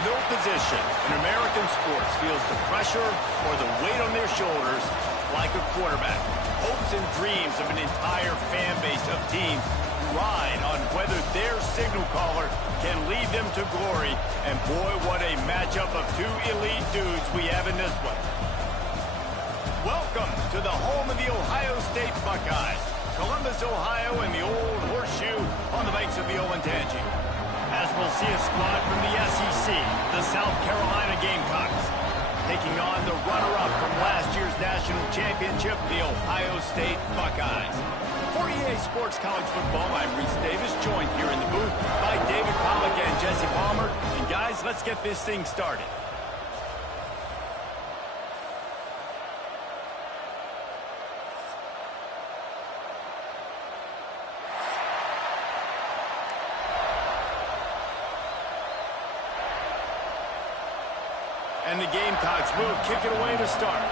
No position in American sports feels the pressure or the weight on their shoulders like a quarterback. Hopes and dreams of an entire fan base of teams ride on whether their signal caller can lead them to glory. And boy, what a matchup of two elite dudes we have in this one. Welcome to the home of the Ohio State Buckeyes, Columbus, Ohio, and the old horseshoe on the banks of the Olentangy. As we'll see a squad from the SEC, the South Carolina Gamecocks, taking on the runner-up from last year's national championship, the Ohio State Buckeyes. For EA Sports College Football, I'm Reese Davis, joined here in the booth by David Pollack and Jesse Palmer. And guys, let's get this thing started. And the Gamecocks will kick it away to start.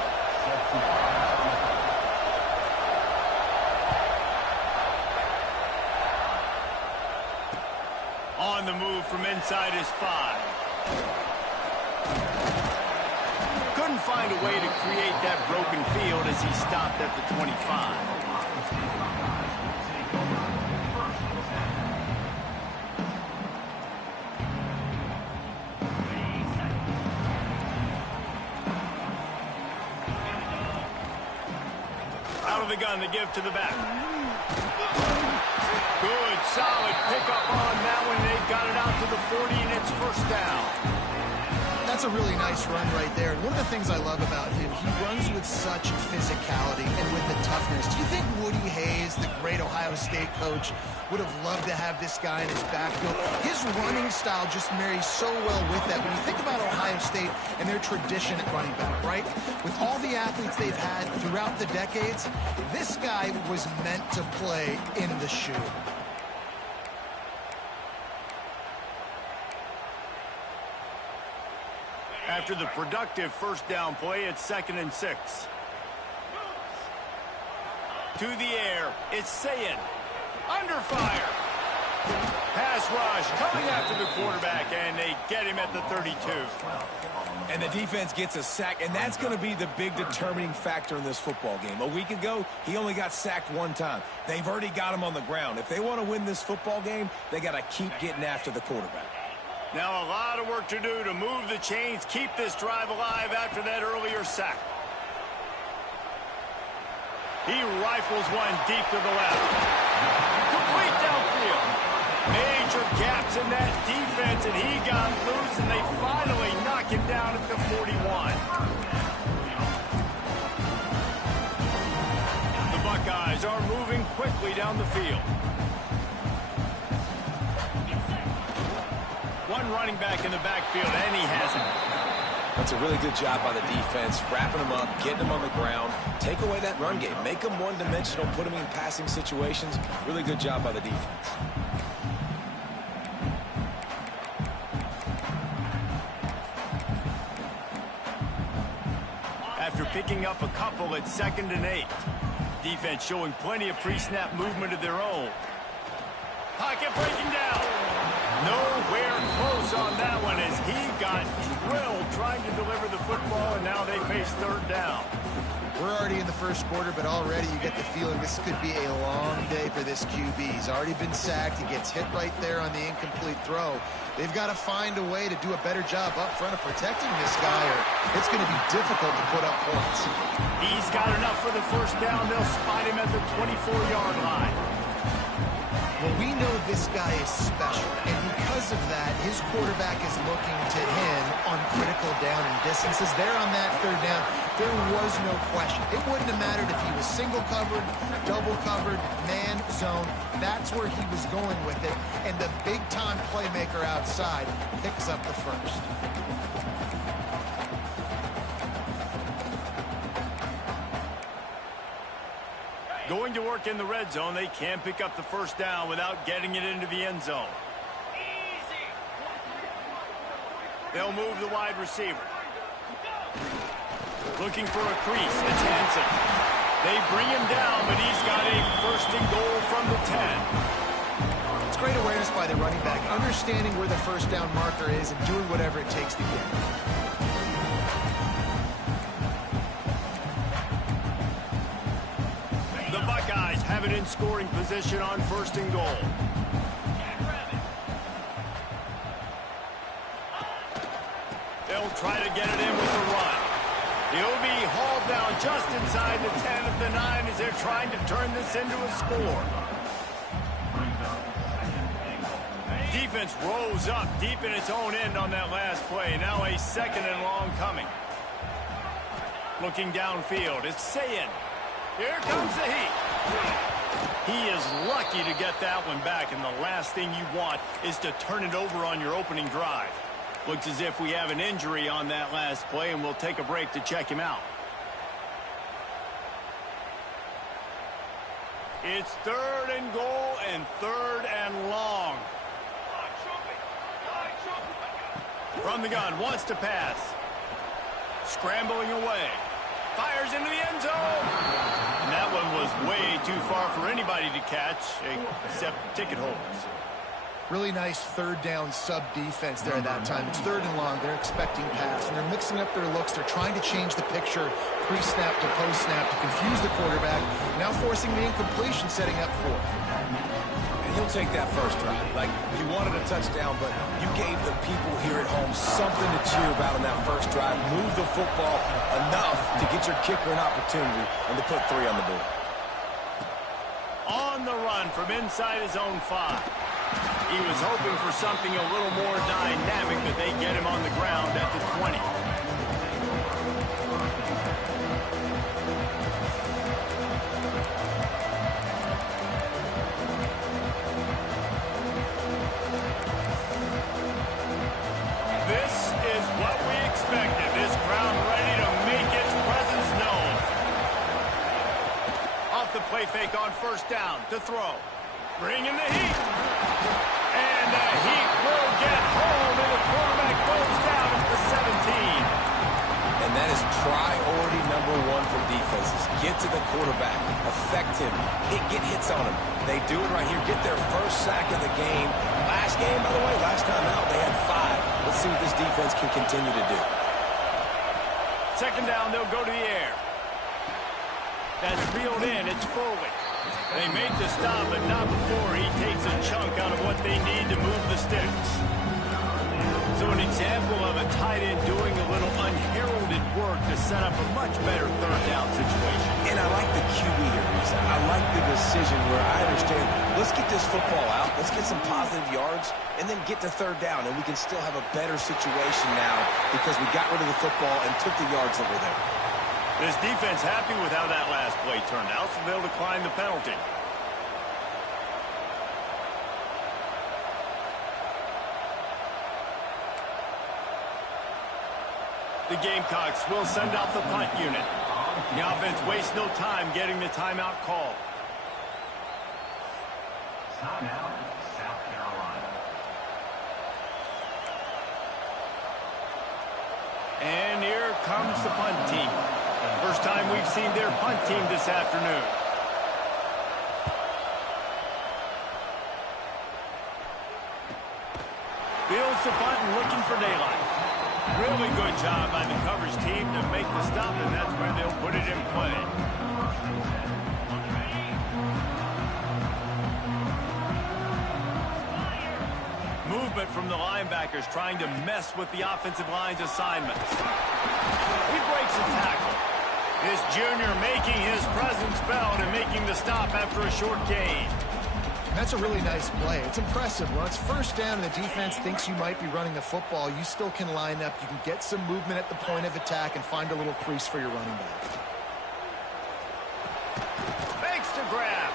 On the move from inside his 5. Couldn't find a way to create that broken field as he stopped at the 25. The gun to give to the back. Good, solid pickup on that one. They've got it out to the 40, and it's first down. That's a really nice run right there. And one of the things I love about him, he runs with such physicality and with the toughness. Do you think Woody Hayes, the great Ohio State coach, would have loved to have this guy in his backfield? His running style just marries so well with that. When you think about Ohio State and their tradition at running back, right? With all the athletes they've had throughout the decades, this guy was meant to play in the shoe. After the productive first down play, it's 2nd and 6. To the air, it's Sayin. Under fire. Pass rush coming after the quarterback, and they get him at the 32. And the defense gets a sack, and that's going to be the big determining factor in this football game. A week ago, he only got sacked one time. They've already got him on the ground. If they want to win this football game, they got to keep getting after the quarterback. Now a lot of work to do to move the chains, keep this drive alive after that earlier sack. He rifles one deep to the left. Complete downfield. Major gaps in that defense, and he got loose, and they finally knock him down at the 41. The Buckeyes are moving quickly down the field. One running back in the backfield, and he has it. That's a really good job by the defense, wrapping them up, getting them on the ground. Take away that run game. Make them one-dimensional, put them in passing situations. Really good job by the defense. After picking up a couple at 2nd and 8. Defense showing plenty of pre-snap movement of their own. Pocket breaking down. Nowhere close on that one as he got drilled trying to deliver the football, and now they face 3rd down. We're already in the first quarter, but already you get the feeling this could be a long day for this QB. He's already been sacked. He gets hit right there on the incomplete throw. They've got to find a way to do a better job up front of protecting this guy, or it's going to be difficult to put up points. He's got enough for the 1st down. They'll spot him at the 24-yard line. Well, we know this guy is special, and because of that, his quarterback is looking to him on critical down and distances. There on that 3rd down, there was no question. It wouldn't have mattered if he was single covered, double covered, man zone. That's where he was going with it, and the big-time playmaker outside picks up the 1st. Going to work in the red zone, they can pick up the 1st down without getting it into the end zone. They'll move the wide receiver. Looking for a crease. It's Hansen. They bring him down, but he's got a 1st and goal from the 10. It's great awareness by the running back, understanding where the 1st down marker is and doing whatever it takes to get it. The Buckeyes have it in scoring position on 1st and goal. They'll try to get it in with the run. He'll be hauled down just inside the 10 at the 9 as they're trying to turn this into a score. Defense rose up deep in its own end on that last play. Now a 2nd and long coming. Looking downfield, it's Sayin. Here comes the heat. He is lucky to get that one back, and the last thing you want is to turn it over on your opening drive. Looks as if we have an injury on that last play, and we'll take a break to check him out. It's 3rd and goal and 3rd and long. From the gun, wants to pass. Scrambling away. Fires into the end zone. And that one was way too far for anybody to catch, except ticket holders. Really nice 3rd down sub-defense there at that time. It's 3rd and long. They're expecting pass, and they're mixing up their looks. They're trying to change the picture pre-snap to post-snap to confuse the quarterback, now forcing the incompletion, setting up 4th. And you'll take that 1st drive. Like, you wanted a touchdown, but you gave the people here at home something to cheer about on that 1st drive. Move the football enough to get your kicker an opportunity and to put 3 on the board. On the run from inside his own 5. He was hoping for something a little more dynamic, but they get him on the ground at the 20. This is what we expected. This crowd ready to make its presence known. Off the play fake on 1st down to throw. Bring in the heat. And the heat will get home, and the quarterback goes down at the 17. And that is priority #1 for defenses. Get to the quarterback. Affect him. Get hits on him. They do it right here. Get their 1st sack of the game. Last game, by the way, last time out, they had 5. Let's see what this defense can continue to do. 2nd down, they'll go to the air. That's reeled in. It's Foley. They make the stop, but not before he takes a chunk out of what they need to move the sticks. So an example of a tight end doing a little unheralded work to set up a much better 3rd down situation. And I like the QB here, Reese. I like the decision where I understand, let's get this football out, let's get some positive yards, and then get to third down, and we can still have a better situation now because we got rid of the football and took the yards that were there. This defense happy with how that last play turned out, so they'll decline the penalty. The Gamecocks will send out the punt unit. The offense wastes no time getting the timeout called. Timeout, South Carolina. And here comes the punt team. First time we've seen their punt team this afternoon. Fields the punt and looking for daylight. Really good job by the coverage team to make the stop, and that's where they'll put it in play. Movement from the linebackers trying to mess with the offensive line's assignments. He breaks a tackle. This junior making his presence felt and making the stop after a short gain. That's a really nice play. It's impressive. When it's first down and the defense thinks you might be running the football, you still can line up. You can get some movement at the point of attack and find a little crease for your running back. Makes the grab.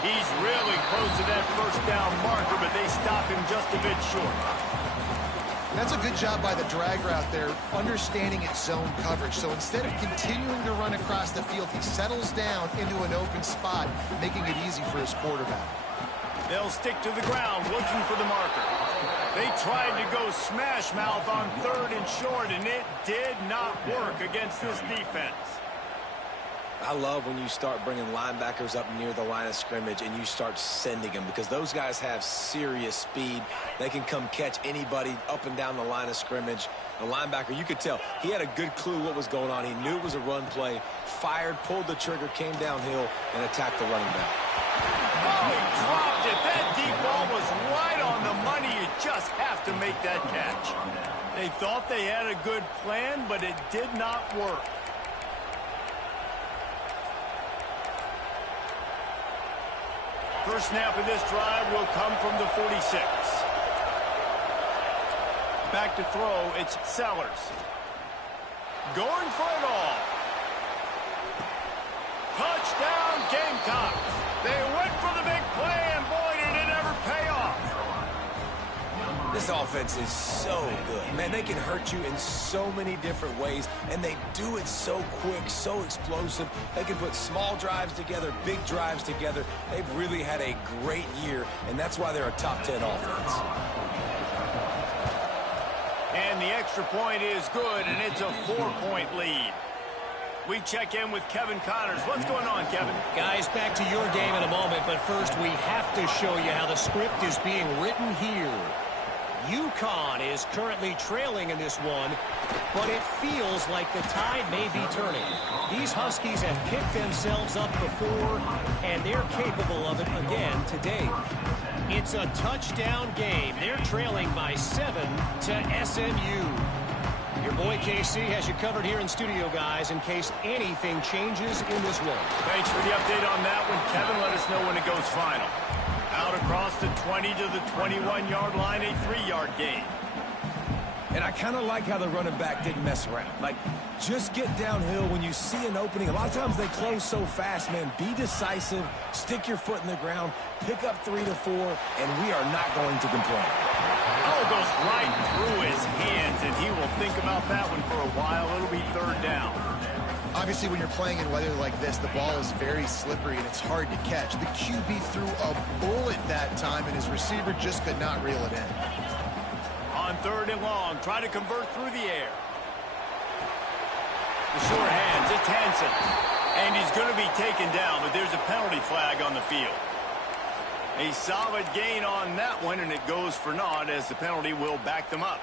He's really close to that first down marker, but they stop him just a bit short. That's a good job by the drag route there, understanding its zone coverage. So instead of continuing to run across the field, he settles down into an open spot, making it easy for his quarterback. They'll stick to the ground looking for the marker. They tried to go smash mouth on third and short, and it did not work against this defense. I love when you start bringing linebackers up near the line of scrimmage and you start sending them because those guys have serious speed. They can come catch anybody up and down the line of scrimmage. The linebacker, you could tell, he had a good clue what was going on. He knew it was a run play, fired, pulled the trigger, came downhill, and attacked the running back. Oh, he dropped it. That deep ball was right on the money. You just have to make that catch. They thought they had a good plan, but it did not work. First snap of this drive will come from the 46. Back to throw, it's Sellers. Going for it all. Touchdown, Gamecocks. They went for the big play, and boy, did it ever pay off. This offense is so good. Man, they can hurt you in so many different ways, and they do it so quick, so explosive. They can put small drives together, big drives together. They've really had a great year, and that's why they're a top 10 offense. And the extra point is good, and it's a 4-point lead. We check in with Kevin Connors. What's going on, Kevin? Guys, back to your game in a moment, but first we have to show you how the script is being written here. UConn is currently trailing in this one, but it feels like the tide may be turning. These Huskies have picked themselves up before, and they're capable of it again today. It's a touchdown game. They're trailing by 7 to SMU. Your boy KC has you covered here in studio, guys, in case anything changes in this one. Thanks for the update on that one, Kevin. Let us know when it goes final. Out across the 20 to the 21-yard line, a 3-yard gain. And I kind of like how the running back didn't mess around. Like, just get downhill when you see an opening. A lot of times they close so fast, man. Be decisive, stick your foot in the ground, pick up 3 to 4, and we are not going to complain. Oh, goes right through his hands, and he will think about that one for a while. It'll be third down. Obviously, when you're playing in weather like this, the ball is very slippery and it's hard to catch. The QB threw a bullet that time, and his receiver just could not reel it in. On third and long, try to convert through the air. The short hands, it's Hansen. And he's going to be taken down, but there's a penalty flag on the field. A solid gain on that one, and it goes for naught as the penalty will back them up.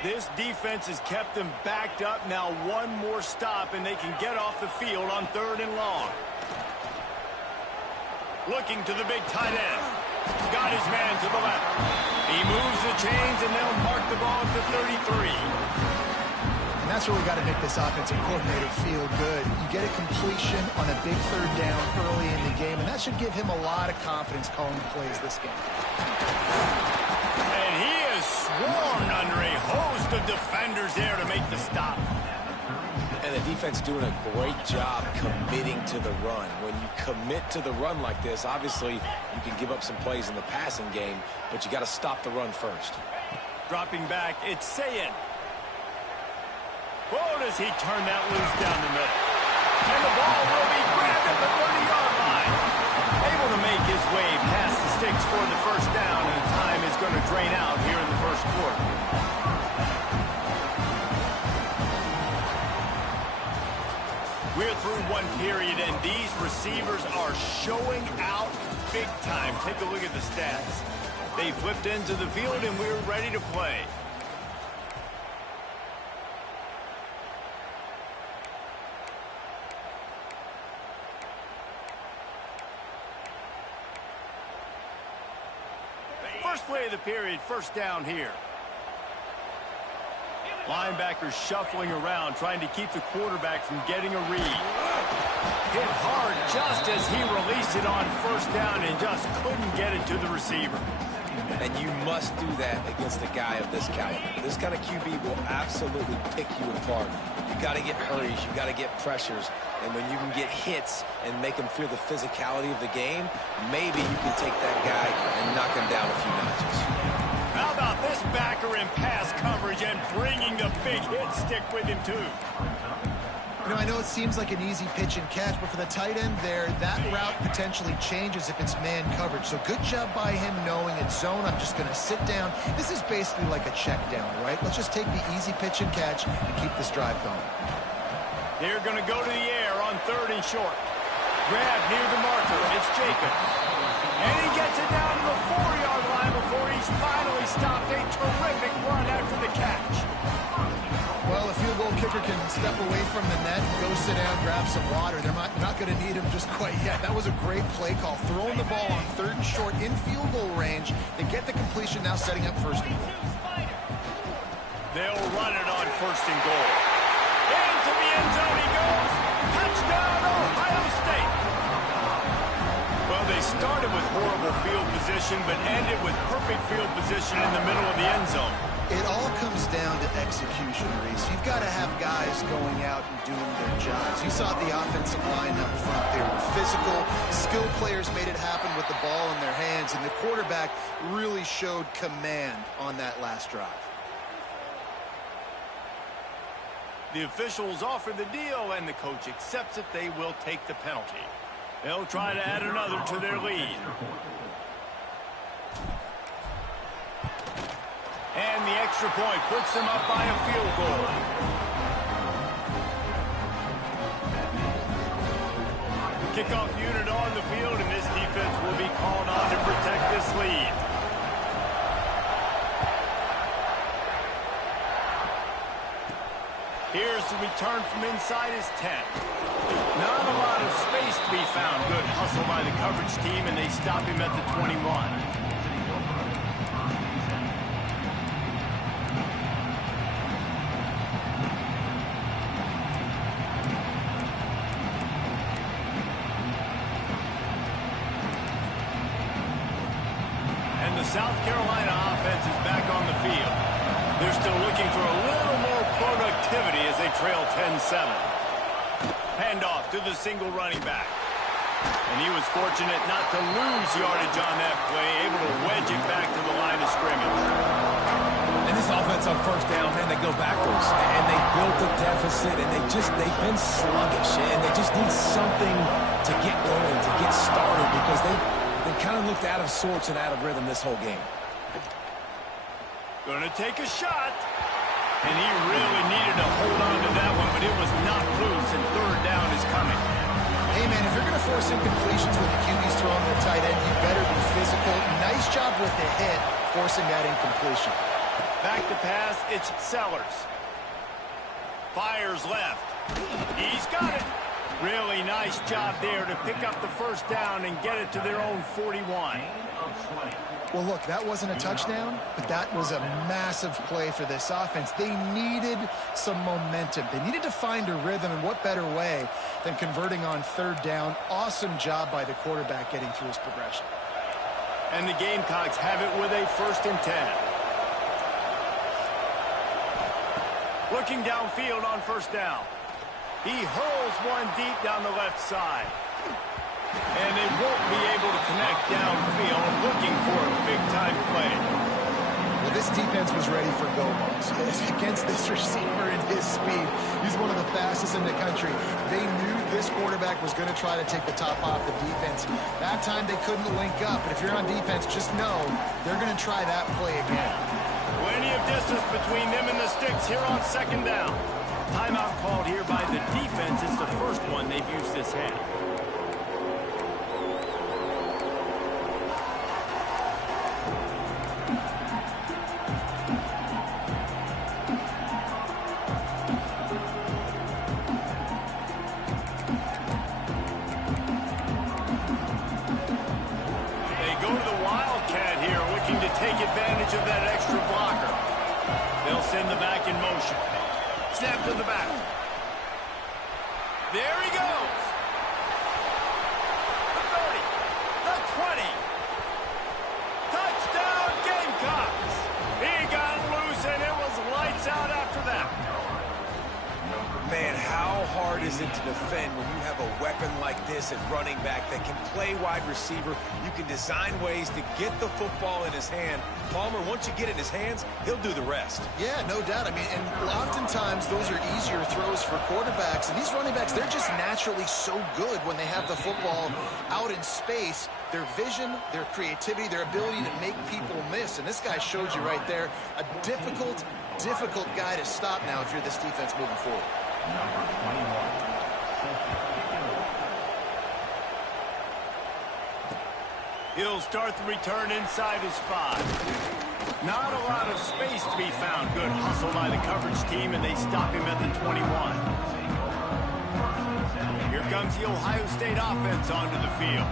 This defense has kept them backed up. Now one more stop, and they can get off the field on third and long. Looking to the big tight end. Got his man to the left. He moves the chains, and they'll mark the ball at the 33. And that's where we got to make this offensive coordinator feel good. You get a completion on a big third down early in the that should give him a lot of confidence calling plays this game. And he is swarmed under a host of defenders there to make the stop. And the defense doing a great job committing to the run. When you commit to the run like this, obviously you can give up some plays in the passing game, but you got to stop the run first. Dropping back, it's Sayin. Oh, does he turn that loose down the middle? And the ball will be grabbed at the 30-yard line. Able to make his way past the sticks for the first down, and the time is going to drain out here in the first quarter. We're through one period, and these receivers are showing out big time. Take a look at the stats. They flipped into the field, and we're ready to play. First play of the period, first down here. Linebackers shuffling around, trying to keep the quarterback from getting a read. Hit hard just as he released it on first down and just couldn't get it to the receiver. And you must do that against a guy of this caliber. This kind of QB will absolutely pick you apart. You got to get hurries, you got to get pressures, and when you can get hits and make him feel the physicality of the game, maybe you can take that guy and knock him down a few notches. How about this backer in pass coverage and bringing the big hit stick with him too? You know, I know it seems like an easy pitch and catch, but for the tight end there, that route potentially changes if it's man coverage. So good job by him knowing it's zone. I'm just going to sit down. This is basically like a check down, right? Let's just take the easy pitch and catch and keep this drive going. They're going to go to the air on third and short. Grab near the marker. It's Jacobs. And he gets it down to the 4-yard line before he's finally stopped. A terrific run after the catch. Well, a field goal kicker can step away from the net, go sit down, grab some water. They're not going to need him just quite yet. That was a great play call. Throwing the ball on third and short in field goal range. They get the completion, now setting up first and goal. They'll run it on first and goal. Into the end zone he goes. Touchdown, Ohio State. Well, they started with horrible field position, but ended with perfect field position in the middle of the end zone. It all comes down to execution, Reese. You've got to have guys going out and doing their jobs. You saw the offensive line up front. They were physical. Skilled players made it happen with the ball in their hands, and the quarterback really showed command on that last drive. The officials offer the deal, and the coach accepts it. They will take the penalty. They'll try to add another to their lead. And the extra point puts them up by a field goal. Kickoff unit on the field, and this defense will be called on to protect this lead. Here's the return from inside his 10. Not a lot of space to be found. Good hustle by the coverage team, and they stop him at the 21. South Carolina offense is back on the field. They're still looking for a little more productivity as they trail 10-7. Handoff to the single running back. And he was fortunate not to lose yardage on that play, able to wedge it back to the line of scrimmage. And this offense on first down, man, they go backwards. And they built a deficit, and they've been sluggish. And they just need something to get going, to get started, because they kind of looked out of sorts and out of rhythm this whole game. Going to take a shot. And he really needed to hold on to that one, but it was not loose, and third down is coming. Hey, man, if you're going to force incompletions when the QB's throwing to the tight end, you better be physical. Nice job with the hit, forcing that incompletion. Back to pass, it's Sellers. Fires left. He's got it. Really nice job there to pick up the first down and get it to their own 41. Well, look, that wasn't a touchdown, but that was a massive play for this offense. They needed some momentum. They needed to find a rhythm, and what better way than converting on third down. Awesome job by the quarterback getting through his progression. And the Gamecocks have it with a 1st and 10. Looking downfield on first down. He hurls one deep down the left side. And they won't be able to connect downfield, looking for a big-time play. Well, this defense was ready for go balls. Against this receiver and his speed, he's one of the fastest in the country. They knew this quarterback was going to try to take the top off the defense. That time they couldn't link up, but if you're on defense, just know they're going to try that play again. Plenty of distance between them and the sticks here on 2nd down. Timeout called here by the defense. It's the first one they've used this half. Take advantage of that extra blocker. They'll send the back in motion. Snap to the back. There he goes. The 30. The 20. Touchdown Gamecocks. He got loose and it was lights out after that. Man, how hard is it to defend when you have a weapon like this at running back that can play wide receiver? You can design ways to get the football in his hand. Palmer, once you get it in his hands, he'll do the rest. Yeah, no doubt. I mean, and oftentimes those are easier throws for quarterbacks. And these running backs, they're just naturally so good when they have the football out in space. Their vision, their creativity, their ability to make people miss. And this guy showed you right there, a difficult guy to stop now if you're this defense moving forward. Number 21. He'll start the return inside his 5. Not a lot of space to be found. Good hustle by the coverage team, and they stop him at the 21. Here comes the Ohio State offense onto the field.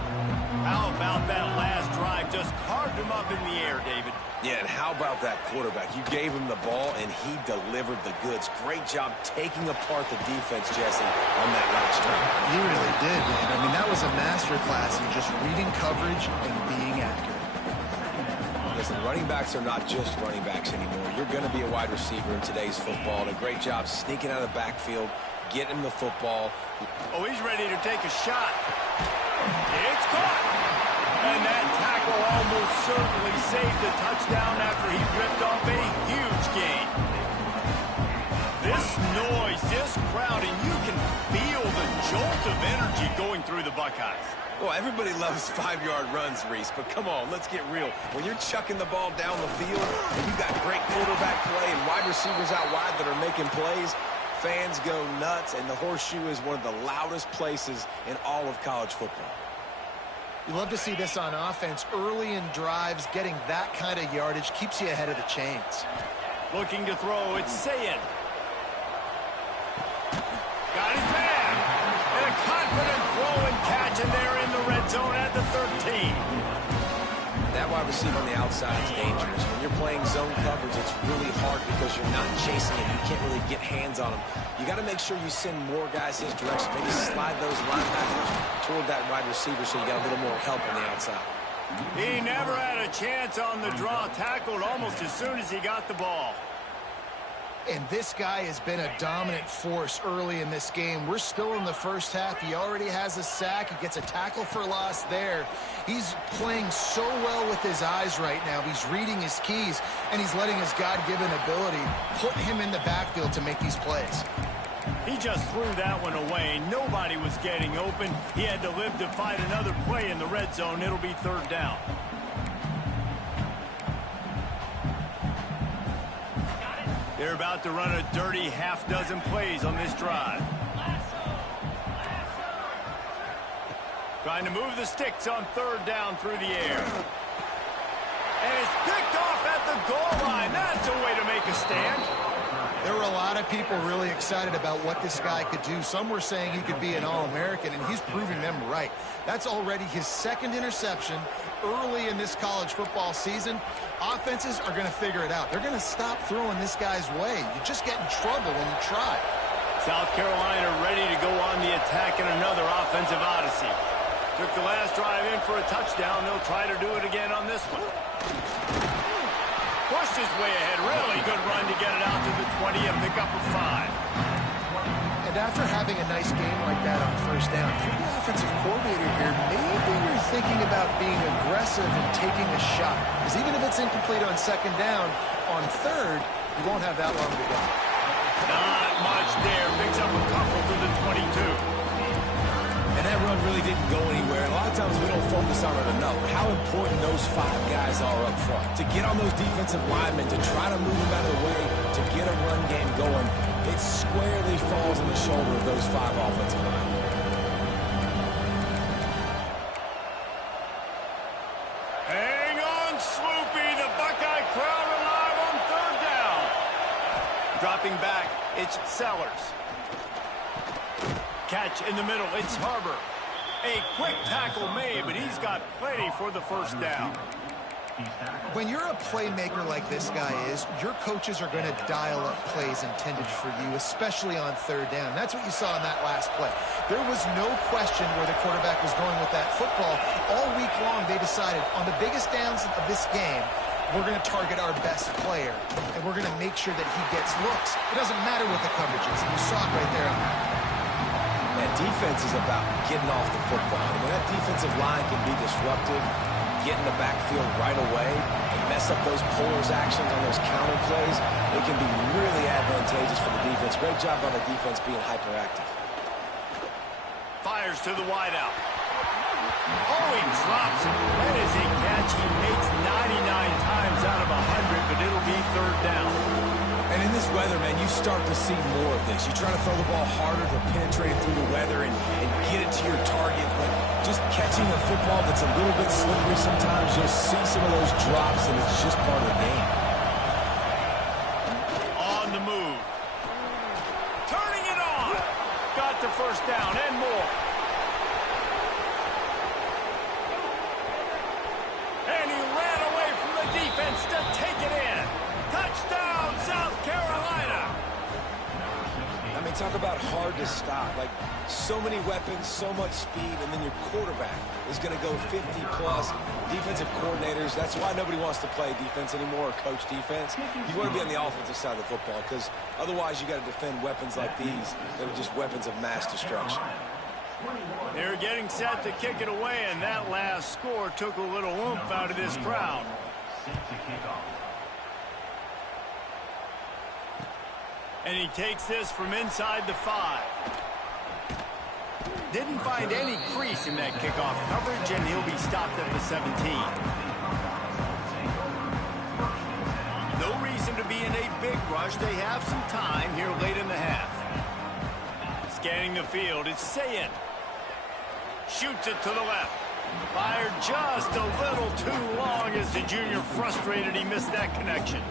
How about that last drive? Just carved him up in the air, David. Yeah, and how about that quarterback? You gave him the ball, and he delivered the goods. Great job taking apart the defense, Jesse, on that last drive. He really did, man. I mean, that was a masterclass in just reading coverage and being accurate. Listen, running backs are not just running backs anymore. You're going to be a wide receiver in today's football. And a great job sneaking out of the backfield, getting him the football. Oh, he's ready to take a shot. It's caught. And that tackle almost certainly saved the touchdown after he ripped off a huge gain. This noise, this crowd, and you can feel the jolt of energy going through the Buckeyes. Well, everybody loves 5-yard runs, Reese, but come on, let's get real. When you're chucking the ball down the field and you've got great quarterback play and wide receivers out wide that are making plays, fans go nuts, and the Horseshoe is one of the loudest places in all of college football. You love to see this on offense. Early in drives, getting that kind of yardage keeps you ahead of the chains. Looking to throw, it's Sayin. Got his man. And a confident throw and catch, and they're in the red zone at the 13. That wide receiver on the outside is dangerous. When you're playing zone coverage, it's really hard because you're not chasing him. You can't really get hands on him. You got to make sure you send more guys his direction. Maybe slide those linebackers toward that wide receiver so you got a little more help on the outside. He never had a chance on the draw. Tackled almost as soon as he got the ball. And this guy has been a dominant force early in this game. We're still in the first half. He already has a sack. He gets a tackle for loss there. He's playing so well with his eyes right now. He's reading his keys, and he's letting his God-given ability put him in the backfield to make these plays. He just threw that one away. Nobody was getting open. He had to live to fight another play in the red zone. It'll be 3rd down. They're about to run a dirty half-dozen plays on this drive. Trying to move the sticks on 3rd down through the air. And it's picked off at the goal line. That's a way to make a stand. There were a lot of people really excited about what this guy could do. Some were saying he could be an All-American, and he's proving them right. That's already his second interception early in this college football season. Offenses are going to figure it out. They're going to stop throwing this guy's way. You just get in trouble when you try. South Carolina ready to go on the attack in another offensive odyssey. Took the last drive in for a touchdown. They'll try to do it again on this one. Pushed his way ahead. Really good run to get it out to the 20 and pick up a 5. And after having a nice game like that on first down, if you're the offensive coordinator here, maybe you're thinking about being aggressive and taking a shot. Because even if it's incomplete on second down, on third, you won't have that long to go. Not much there. Picks up a couple to the 22. And that run really didn't go anywhere. And a lot of times we don't focus on it enough. How important those 5 guys are up front. To get on those defensive linemen, to try to move them out of the way, to get a run game going, it squarely falls on the shoulder of those 5 offensive linemen. Hang on, Sloopy. The Buckeye crowd alive on third down. Dropping back, it's Sellers. Catch in the middle, it's Harbor. A quick tackle made, but he's got plenty for the first down. When you're a playmaker like this guy is, your coaches are going to dial up plays intended for you, especially on third down. That's what you saw in that last play. There was no question where the quarterback was going with that football. All week long, they decided on the biggest downs of this game, we're going to target our best player, and we're going to make sure that he gets looks. It doesn't matter what the coverage is, and you saw it right there on that. That defense is about getting off the football. I mean, that defensive line can be disruptive, get in the backfield right away, and mess up those pullers actions on those counter plays. It can be really advantageous for the defense. Great job by the defense being hyperactive. Fires to the wideout. Oh, he drops it. That is a catch he makes 99 times out of 100, but it'll be third down. And in this weather, man, you start to see more of this. You try to throw the ball harder to penetrate it through the weather and get it to your target. But just catching a football that's a little bit slippery sometimes, you'll see some of those drops, and it's just part of the game. On the move. Turning it on. Got the first down and more. And he ran away from the defense to take it in. Touchdown, South Carolina. I mean, talk about hard to stop. Like, so many weapons, so much speed, and then your quarterback is going to go 50-plus. Defensive coordinators, that's why nobody wants to play defense anymore or coach defense. You want to be on the offensive side of the football because otherwise you got to defend weapons like these that are just weapons of mass destruction. They're getting set to kick it away, and that last score took a little oomph out of this crowd. And he takes this from inside the 5. Didn't find any crease in that kickoff coverage, and he'll be stopped at the 17. No reason to be in a big rush. They have some time here late in the half. Scanning the field, it's Sayin. Shoots it to the left. Fired just a little too long as the junior frustrated he missed that connection.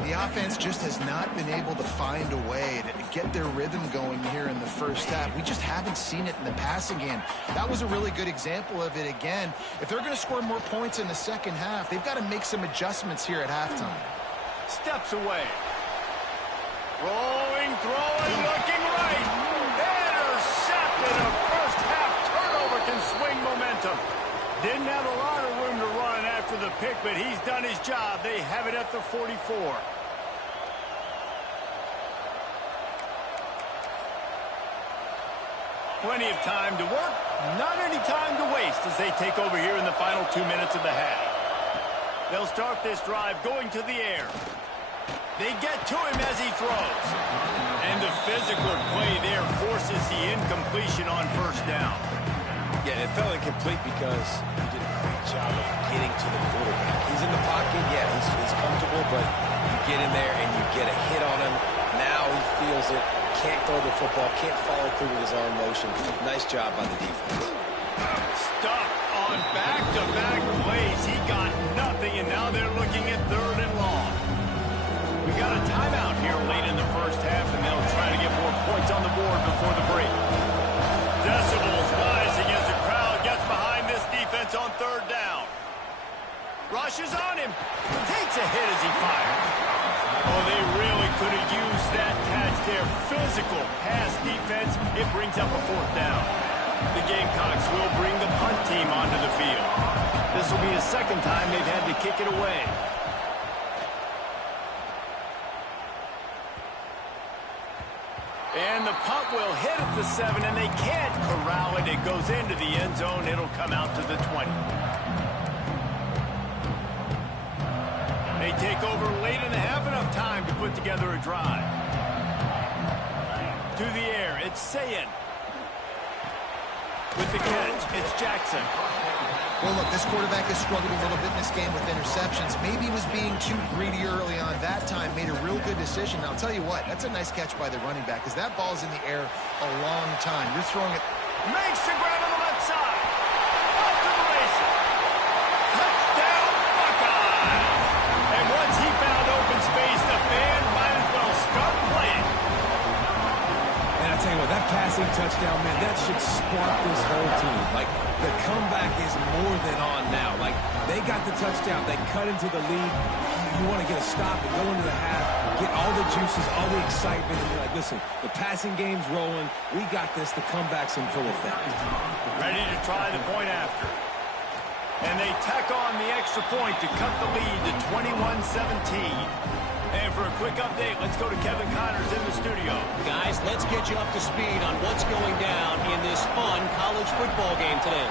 The offense just has not been able to find a way to get their rhythm going here in the first half. We just haven't seen it in the passing game. That was a really good example of it again. If they're going to score more points in the second half, they've got to make some adjustments here at halftime. Steps away. Rolling, throwing, looking right. Intercepted. A first half turnover can swing momentum. Didn't have a lot of room to run after the pick, but he's done his job. They have it at the 44. Plenty of time to work, not any time to waste as they take over here in the final 2 minutes of the half. They'll start this drive going to the air. They get to him as he throws. And the physical play there forces the incompletion on first down. Yeah, it felt incomplete because he did a great job of getting to the quarterback. He's in the pocket, yeah, he's comfortable, but you get in there and you get a hit on him. Now he feels it, can't throw the football, can't follow through with his arm motion. Nice job by the defense. Stuck on back-to-back plays. He got nothing, and now they're looking at third and long. We got a timeout here late in the first half, and they'll try to get more points on the board before the break. Decibels rising as the crowd gets behind this defense on third down. Rushes on him. Takes a hit as he fires. Oh, they really could have used that catch there. Physical pass defense. It brings up a fourth down. The Gamecocks will bring the punt team onto the field. This will be the second time they've had to kick it away. And the punt will hit at the 7, and they can't corral it. It goes into the end zone. It'll come out to the 20. They take over late in the half, enough time to put together a drive. To the air, it's Sayin. With the catch, it's Jackson. Well, look, this quarterback has struggled a little bit in this game with interceptions. Maybe he was being too greedy early on. That time made a real good decision. I'll tell you what, that's a nice catch by the running back, because that ball's in the air a long time. You're throwing it. Makes the grab on the left side. Off to the races. Touchdown, Buckeyes. And once he found open space, the band might as well start playing. And I tell you what, that passing touchdown, man, that should spark this whole team. Like, the comeback is more than on now. Like, they got the touchdown. They cut into the lead. You want to get a stop and go into the half, get all the juices, all the excitement, and you're like, listen, the passing game's rolling. We got this. The comeback's in full effect. Ready to try the point after. And they tack on the extra point to cut the lead to 21-17. And for a quick update, let's go to Kevin Connors in the studio. Guys, let's get you up to speed on what's going down in this fun college football game today.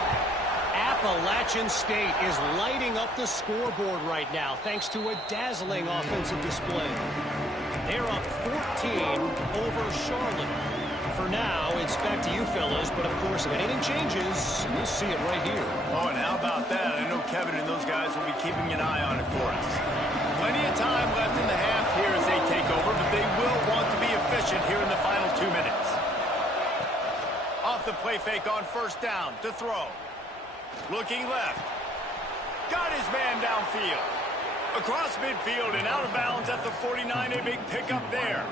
Appalachian State is lighting up the scoreboard right now thanks to a dazzling offensive display. They're up 14 over Charlotte. For now, it's back to you fellas, but of course, if anything changes, we'll see it right here. Oh, and how about that? I know Kevin and those guys will be keeping an eye on it for us. Plenty of time left in the half here as they take over, but they will want to be efficient here in the final 2 minutes. Off the play fake on first down to throw. Looking left. Got his man downfield. Across midfield and out of bounds at the 49. A big pickup there.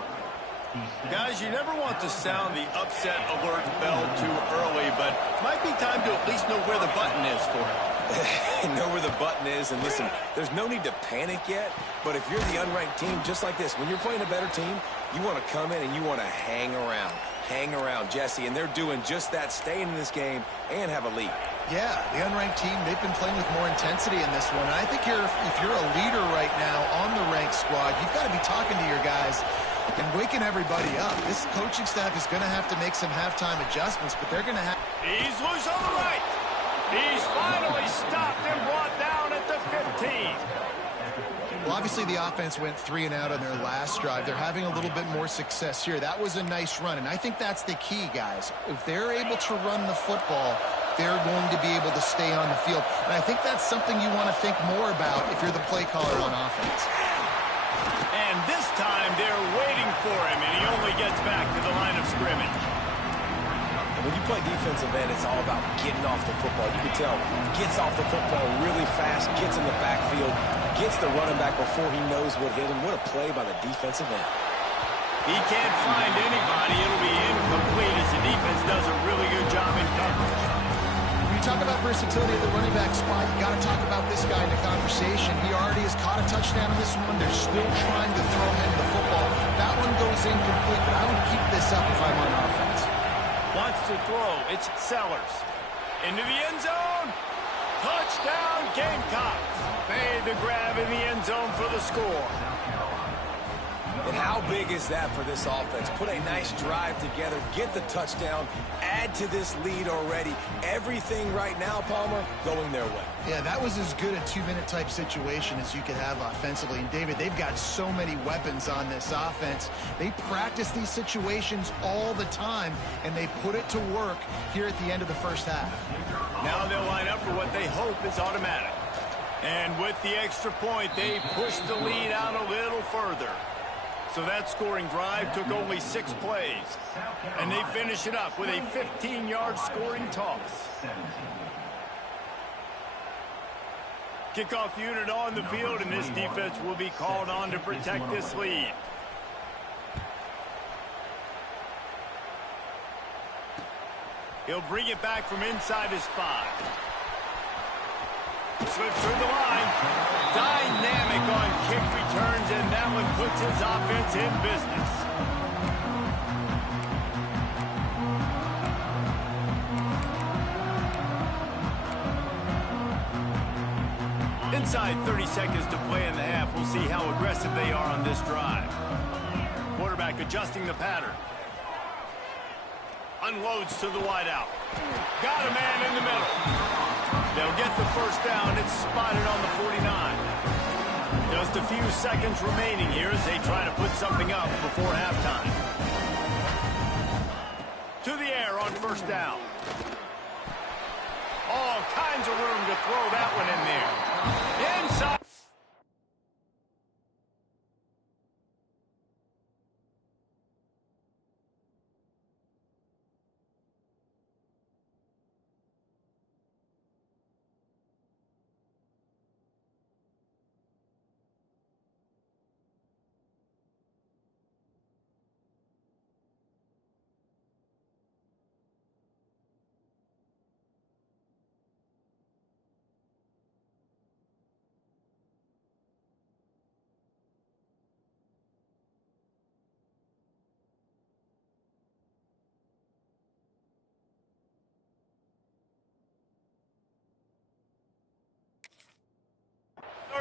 Guys, you never want to sound the upset alert bell too early, but it might be time to at least know where the button is for it. Know where the button is, and listen, there's no need to panic yet, but if you're the unranked team, just like this, when you're playing a better team, you want to come in and you want to hang around. Hang around, Jesse, and they're doing just that, staying in this game and have a lead. Yeah, the unranked team, they've been playing with more intensity in this one. And I think if you're a leader right now on the ranked squad, you've got to be talking to your guys and waking everybody up. This coaching staff is going to have to make some halftime adjustments, but they're going to have... He's loose on the right. He's finally stopped and brought down at the 15. Well, obviously the offense went 3 and out on their last drive. They're having a little bit more success here. That was a nice run, and I think that's the key, guys. If they're able to run the football, they're going to be able to stay on the field. And I think that's something you want to think more about if you're the play caller on offense. And this time they're waiting for him, and he only gets back to the line of scrimmage. When you play defensive end, it's all about getting off the football. You can tell, gets off the football really fast, gets in the backfield, gets the running back before he knows what hit him. What a play by the defensive end. He can't find anybody. It'll be incomplete as the defense does a really good job in coverage. When you talk about versatility at the running back spot, you got to talk about this guy in the conversation. He already has caught a touchdown in this one. They're still trying to throw him the football. That one goes incomplete, but I would keep this up if I'm on offense. Wants to throw. It's Sellers. Into the end zone. Touchdown, Gamecocks. Made the grab in the end zone for the score. And how big is that for this offense? Put a nice drive together, get the touchdown, add to this lead already. Everything right now, Palmer, going their way. Yeah, that was as good a 2-minute type situation as you could have offensively. And David, they've got so many weapons on this offense. They practice these situations all the time, and they put it to work here at the end of the first half. Now they'll line up for what they hope is automatic. And with the extra point, they push the lead out a little further. So that scoring drive took only 6 plays. And they finish it up with a 15-yard scoring toss. Kickoff unit on the field, and this defense will be called on to protect this lead. He'll bring it back from inside his 5. Slips through the line. Dynamic on kick returns, and that one puts his offense in business. Inside 30 seconds to play in the half. We'll see how aggressive they are on this drive. Quarterback adjusting the pattern. Unloads to the wideout. Got a man in the middle. They'll get the first down. It's spotted on the 49. Just a few seconds remaining here as they try to put something up before halftime. To the air on first down. All kinds of room to throw that one in there. Inside.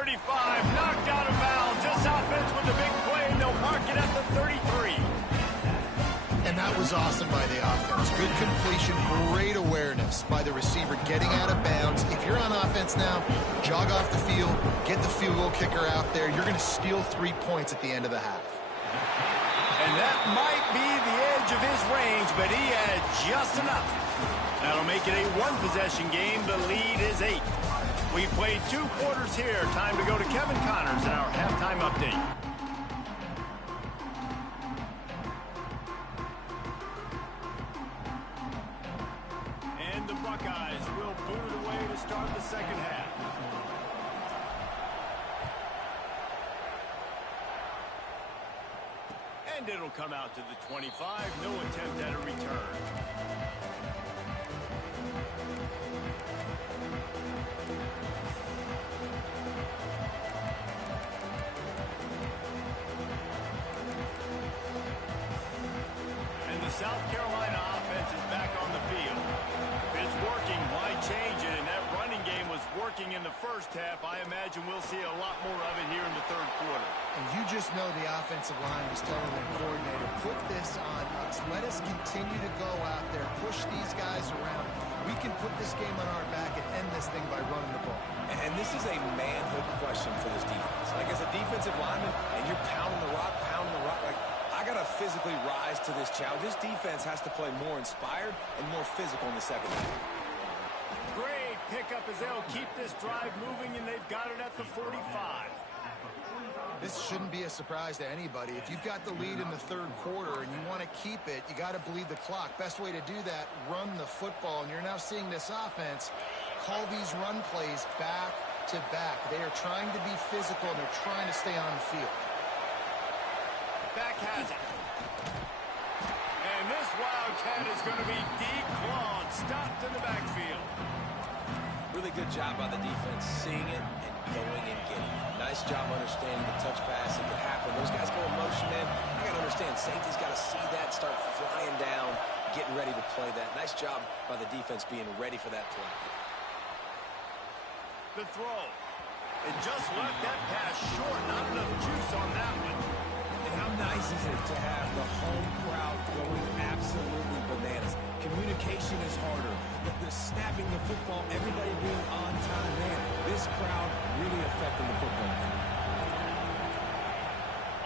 Knocked out of bounds. This offense with a big play, and they'll mark it at the 33. And that was awesome by the offense. Good completion, great awareness by the receiver getting out of bounds. If you're on offense now, jog off the field, get the field goal kicker out there. You're going to steal 3 points at the end of the half. And that might be the edge of his range, but he had just enough. That'll make it a one-possession game. The lead is 8. We played 2 quarters here. Time to go to Kevin Connors in our halftime update. And the Buckeyes will boot it away to start the second half. And it'll come out to the 25. No attempt at a return. South Carolina offense is back on the field. If it's working, why change it? And that running game was working in the first half. I imagine we'll see a lot more of it here in the third quarter. And you just know the offensive line was telling their coordinator, put this on us. Let us continue to go out there, push these guys around. We can put this game on our back and end this thing by running the ball. And this is a manhood question for this defense. Like, as a defensive lineman, and you're pounding the rock, like, I got to physically rise to this challenge. This defense has to play more inspired and more physical in the second half. Great pickup as they'll keep this drive moving, and they've got it at the 45. This shouldn't be a surprise to anybody. If you've got the lead in the third quarter and you want to keep it, you got to bleed the clock. Best way to do that, run the football. And you're now seeing this offense call these run plays back to back. They are trying to be physical, and they're trying to stay on the field. Back has it. And this Wildcat is going to be declawed, stopped in the backfield. Really good job by the defense, seeing it and going and getting it. Nice job understanding the touch pass. It could happen. Those guys go in motion, man. I got to understand, safety's got to see that, start flying down, getting ready to play that. Nice job by the defense being ready for that play. The throw. It just left that pass short. Not enough juice on that one. How nice is it to have the home crowd going absolutely bananas? Communication is harder. The snapping the football, everybody being on time, man. This crowd really affecting the football game.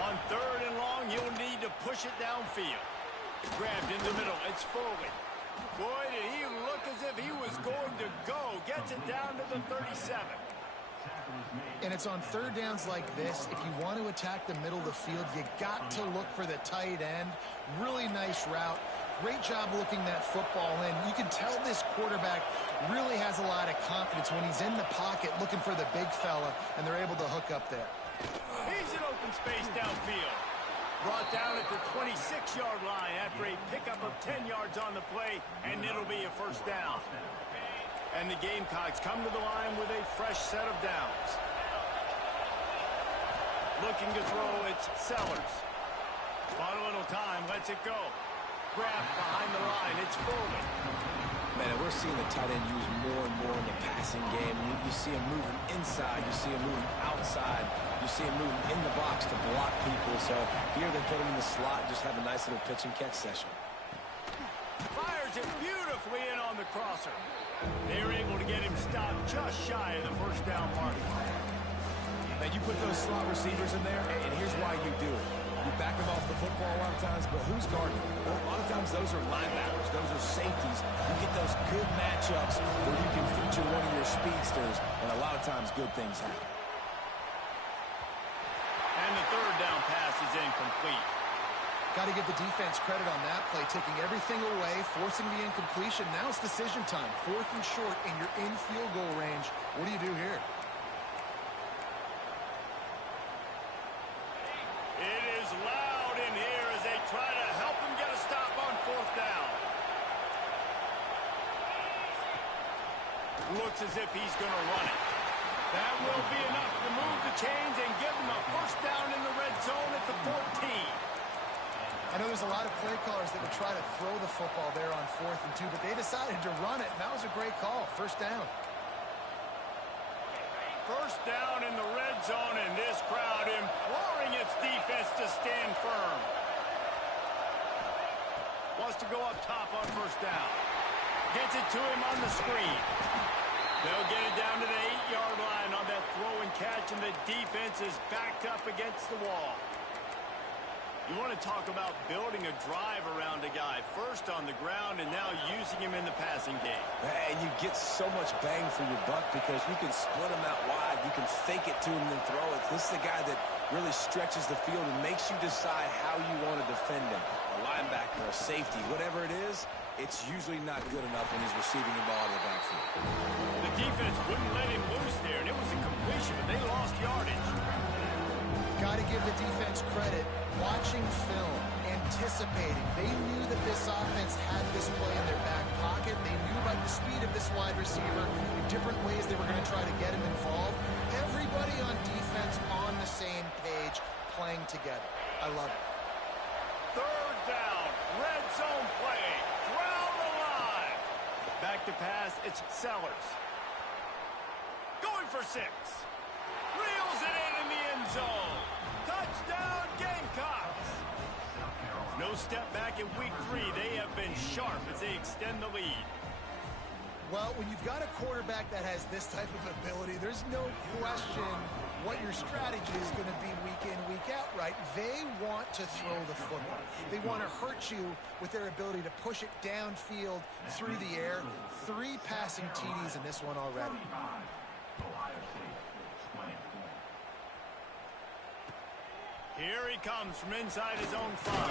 On third and long, you'll need to push it downfield. Grabbed in the middle. It's Foley. Boy, did he look as if he was going to go. Gets it down to the 37. And it's on third downs like this. If you want to attack the middle of the field, you got to look for the tight end. Really nice route. great job looking that football in. You can tell this quarterback really has a lot of confidence when he's in the pocket looking for the big fella, and they're able to hook up there. He's in open space downfield. Brought down at the 26-yard line after a pickup of 10 yards on the play, and it'll be a first down. And the Gamecocks come to the line with a fresh set of downs. Looking to throw, it's Sellers. Bought a little time, lets it go. Grab behind the line, it's Foley. Man, we're seeing the tight end used more and more in the passing game. You see him moving inside, you see him moving outside, you see him moving in the box to block people. So here they put him in the slot, just have a nice little pitch and catch session. Fires it beautifully in on the crosser. They were able to get him stopped just shy of the first down mark. Now, you put those slot receivers in there, and here's why you do it. You back them off the football a lot of times, but who's guarding? Well, a lot of times those are linebackers. Those are safeties. You get those good matchups where you can feature one of your speedsters, and a lot of times good things happen. And the third down pass is incomplete. Got to give the defense credit on that play, taking everything away, forcing the incompletion. Now it's decision time. 4th and short, and you're in field goal range. What do you do here? It is loud in here as they try to help him get a stop on 4th down. Looks as if he's going to run it. That will be enough to move the chains and give them a first down in the red zone at the 14. I know there's a lot of play callers that would try to throw the football there on 4th and 2, but they decided to run it, and that was a great call. First down. First down in the red zone, and this crowd imploring its defense to stand firm. Wants to go up top on first down. Gets it to him on the screen. They'll get it down to the 8-yard line on that throw and catch, and the defense is backed up against the wall. You want to talk about building a drive around a guy. First on the ground and now using him in the passing game. And you get so much bang for your buck because you can split him out wide. You can fake it to him and then throw it. This is the guy that really stretches the field and makes you decide how you want to defend him. A linebacker, a safety, whatever it is, it's usually not good enough when he's receiving the ball out of the backfield. The defense wouldn't let him loose there, and it was a completion, but they lost yardage. Got to give the defense credit. Watching film, anticipating. They knew that this offense had this play in their back pocket. They knew about the speed of this wide receiver, the different ways they were going to try to get him involved. Everybody on defense on the same page, playing together. I love it. Third down, red zone play, ground alive. Back to pass, it's Sellers. Going for 6. Reels it in the end zone. Touchdown, Gamecocks. No step back in week 3. They have been sharp as they extend the lead. Well, when you've got a quarterback that has this type of ability, there's no question what your strategy is going to be week in, week out, right? They want to throw the football. They want to hurt you with their ability to push it downfield through the air. 3 passing TDs in this one already. Here he comes from inside his own 5.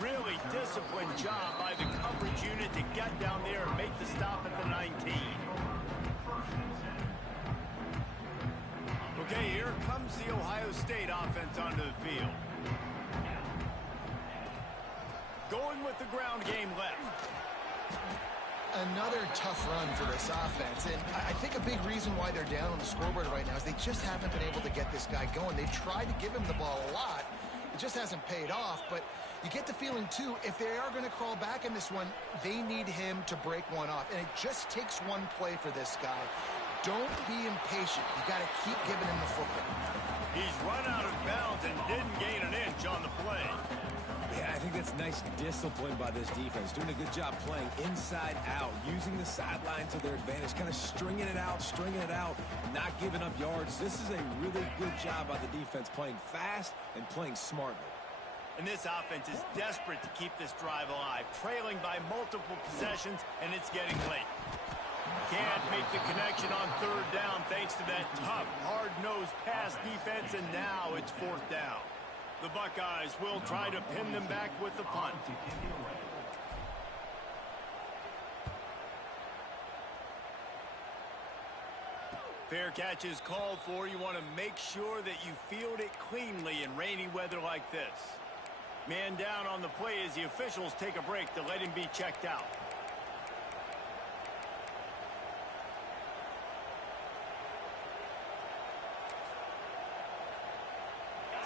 Really disciplined job by the coverage unit to get down there and make the stop at the 19. Okay, here comes the Ohio State offense onto the field. Going with the ground game left. Another tough run for this offense, and I think a big reason why they're down on the scoreboard right now is they just haven't been able to get this guy going. They've tried to give him the ball a lot. It just hasn't paid off, but you get the feeling, too, if they are going to crawl back in this one, they need him to break one off, and it just takes one play for this guy. Don't be impatient. You got to keep giving him the football. He's run out of bounds and didn't gain an inch on the play. Yeah, I think that's nice discipline by this defense. Doing a good job playing inside out, using the sideline to their advantage, kind of stringing it out, not giving up yards. This is a really good job by the defense, playing fast and playing smartly. And this offense is desperate to keep this drive alive, trailing by multiple possessions, and it's getting late. Can't make the connection on third down thanks to that tough, hard-nosed pass defense, and now it's 4th down. The Buckeyes will try to pin them back with the punt. Fair catch is called for. You want to make sure that you field it cleanly in rainy weather like this. Man down on the play as the officials take a break to let him be checked out.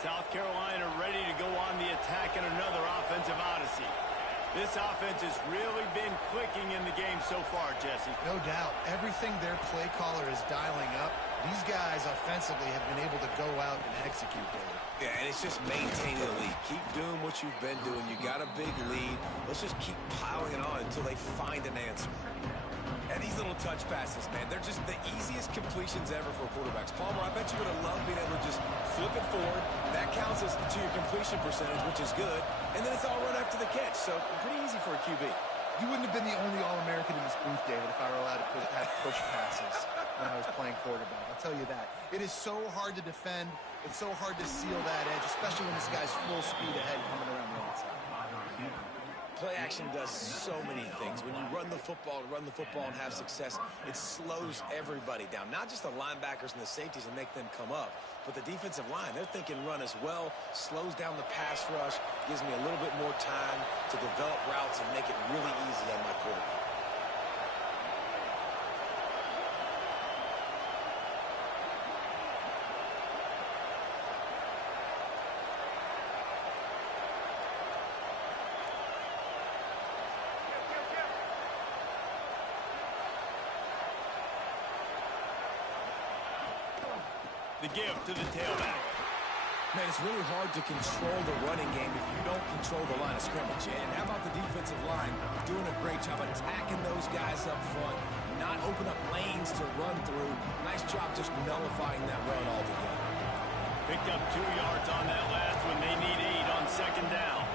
South Carolina ready to go on the attack in another offensive odyssey. This offense has really been clicking in the game so far, Jesse. No doubt. Everything their play caller is dialing up, these guys offensively have been able to go out and execute there. Yeah, and it's just maintaining the lead. Keep doing what you've been doing. You got a big lead. Let's just keep piling it on until they find an answer. And these little touch passes, man, they're just the easiest completions ever for quarterbacks. Palmer, I bet you're going to love being able to just flip it forward. That counts as to your completion percentage, which is good. And then it's all run after the catch. So pretty easy for a QB. You wouldn't have been the only All-American in this booth, David, if I were allowed to have push passes when I was playing quarterback. I'll tell you that. It is so hard to defend. It's so hard to seal that edge, especially when this guy's full speed ahead coming around the outside. Play action does so many things. When you run the football and have success, it slows everybody down. Not just the linebackers and the safeties and make them come up, but the defensive line. They're thinking run as well, slows down the pass rush, gives me a little bit more time to develop routes and make it really easy on my quarterback. The give to the tailback. Man, it's really hard to control the running game if you don't control the line of scrimmage. And how about the defensive line doing a great job attacking those guys up front, not open up lanes to run through. Nice job just nullifying that run altogether. Picked up 2 yards on that last one. They need 8 on second down.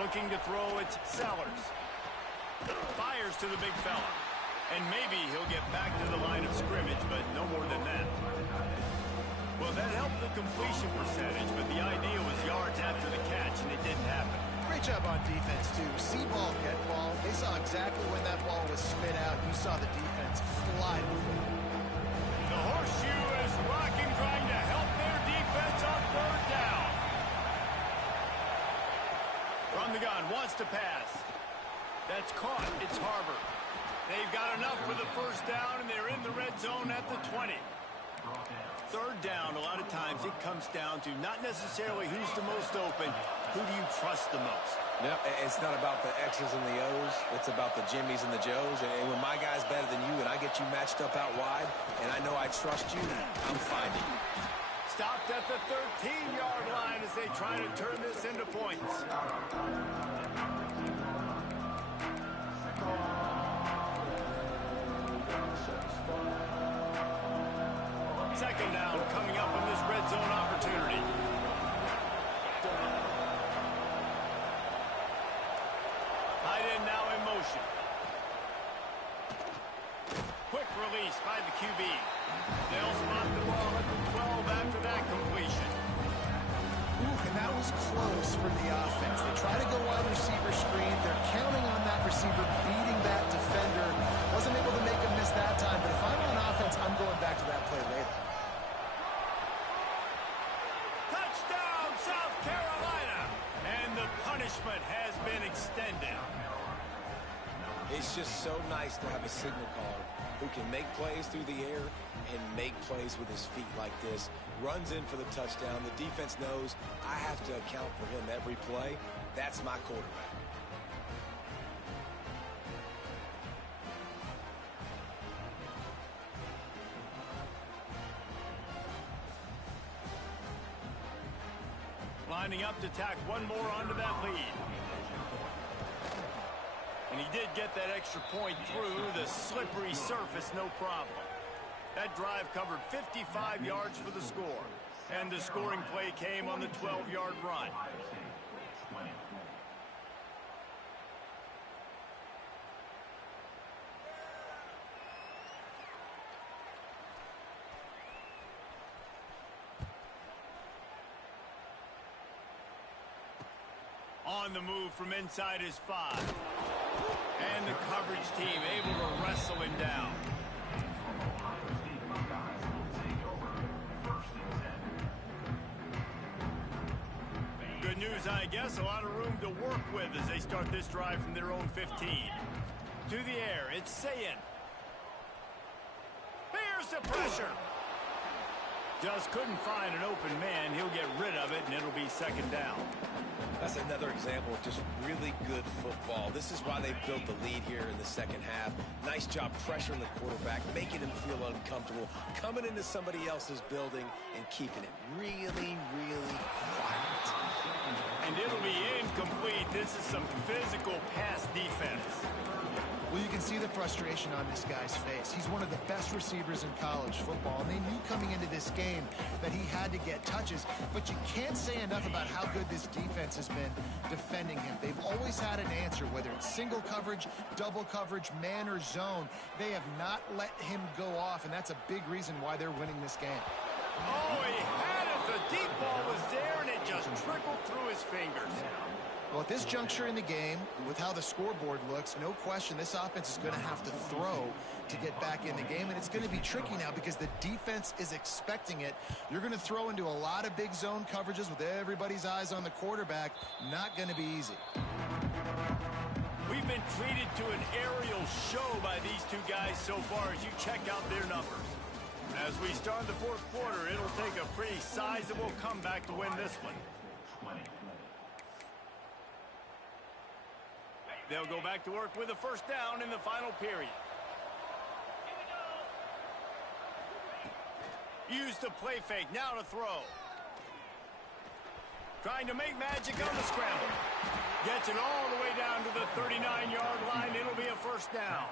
Looking to throw, it's Sellers. Fires to the big fella. And maybe he'll get back to the line of scrimmage, but no more than that. Well, that helped the completion percentage, but the idea was yards after the catch, and it didn't happen. Great job on defense, too. See ball, get ball. They saw exactly when that ball was spit out. You saw the defense fly to the field. The horseshoe is rocking, trying to help their defense on third down. From the gun, wants to pass. That's caught. It's Harbor. They've got enough for the first down, and they're in the red zone at the 20. Third down, a lot of times it comes down to not necessarily who's the most open, who do you trust the most? Yep, it's not about the X's and the O's. It's about the Jimmies and the Joes. And when my guy's better than you and I get you matched up out wide, and I know I trust you, I'm finding you. Stopped at the 13-yard line as they try to turn this into points. Second down coming up in this red zone opportunity. Tight end now in motion. Quick release by the QB. They'll spot the ball at the 12 after that completion. Ooh, and that was close for the offense. They try to go wide receiver screen. They're counting on that receiver beating that defender. Wasn't able to make him miss that time, but if I'm on offense, I'm going back to that play later. Touchdown, South Carolina! And the punishment has been extended. It's just so nice to have a signal caller who can make plays through the air and make plays with his feet like this. Runs in for the touchdown. The defense knows I have to account for him every play. That's my quarterback. Lining up to tack one more onto that lead. And he did get that extra point through the slippery surface, no problem. That drive covered 55 yards for the score. And the scoring play came on the 12-yard run. on the move from inside his 5. And the coverage team able to wrestle him down. Good news, I guess. A lot of room to work with as they start this drive from their own 15. To the air, it's Sayin. Here's the pressure. Just couldn't find an open man. He'll get rid of it, and it'll be second down. That's another example of just really good football. This is why they built the lead here in the second half. Nice job pressuring the quarterback, making him feel uncomfortable, coming into somebody else's building and keeping it really, really quiet. And it'll be incomplete. This is some physical pass defense. Well, you can see the frustration on this guy's face. He's one of the best receivers in college football, and they knew coming into this game that he had to get touches, but you can't say enough about how good this defense has been defending him. They've always had an answer, whether it's single coverage, double coverage, man or zone. They have not let him go off, and that's a big reason why they're winning this game. Oh, he had it. The deep ball was there, and it just trickled through his fingers. Well, at this juncture in the game, with how the scoreboard looks, no question this offense is going to have to throw to get back in the game, and it's going to be tricky now because the defense is expecting it. You're going to throw into a lot of big zone coverages with everybody's eyes on the quarterback. Not going to be easy. We've been treated to an aerial show by these two guys so far as you check out their numbers. As we start the fourth quarter, it'll take a pretty sizable comeback to win this one. They'll go back to work with a first down in the final period. Use the play fake, now to throw. Trying to make magic on the scramble. Gets it all the way down to the 39-yard line. It'll be a first down.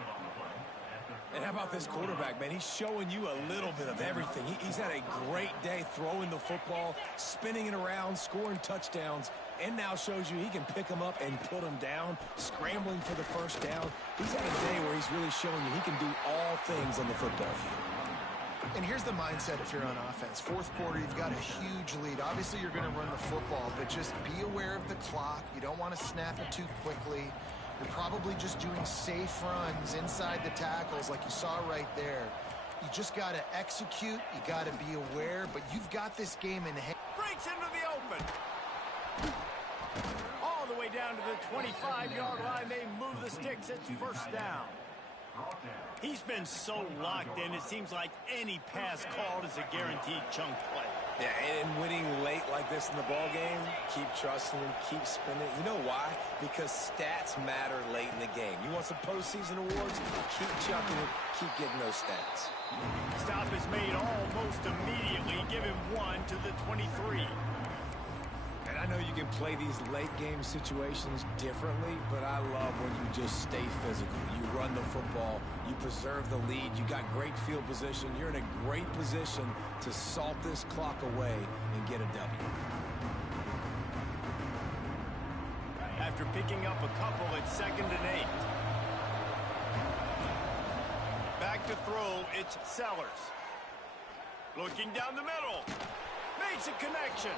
And how about this quarterback, man? He's showing you a little bit of everything. He's had a great day throwing the football, spinning it around, scoring touchdowns, and now shows you he can pick them up and put them down, scrambling for the first down. He's had a day where he's really showing you he can do all things on the football field. And here's the mindset if you're on offense. Fourth quarter, you've got a huge lead. Obviously, you're going to run the football, but just be aware of the clock. You don't want to snap it too quickly. You're probably just doing safe runs inside the tackles like you saw right there. You just got to execute. You got to be aware, but you've got this game in hand. Breaks into the open. All the way down to the 25-yard line. They move the sticks. It's first down. He's been so locked in, it seems like any pass called is a guaranteed chunk play. Yeah, and winning late like this in the ball game, keep trusting him, keep spinning. You know why? Because stats matter late in the game. You want some postseason awards? Keep chucking it, keep getting those stats. Stop is made almost immediately. Give him one to the 23. And I know you can play these late game situations differently, but I love when you just stay physical. You run the football, you preserve the lead, you got great field position, you're in a great position to salt this clock away and get a W. After picking up a couple, it's 2nd and 8. Back to throw, it's Sellers. Looking down the middle. Makes a connection.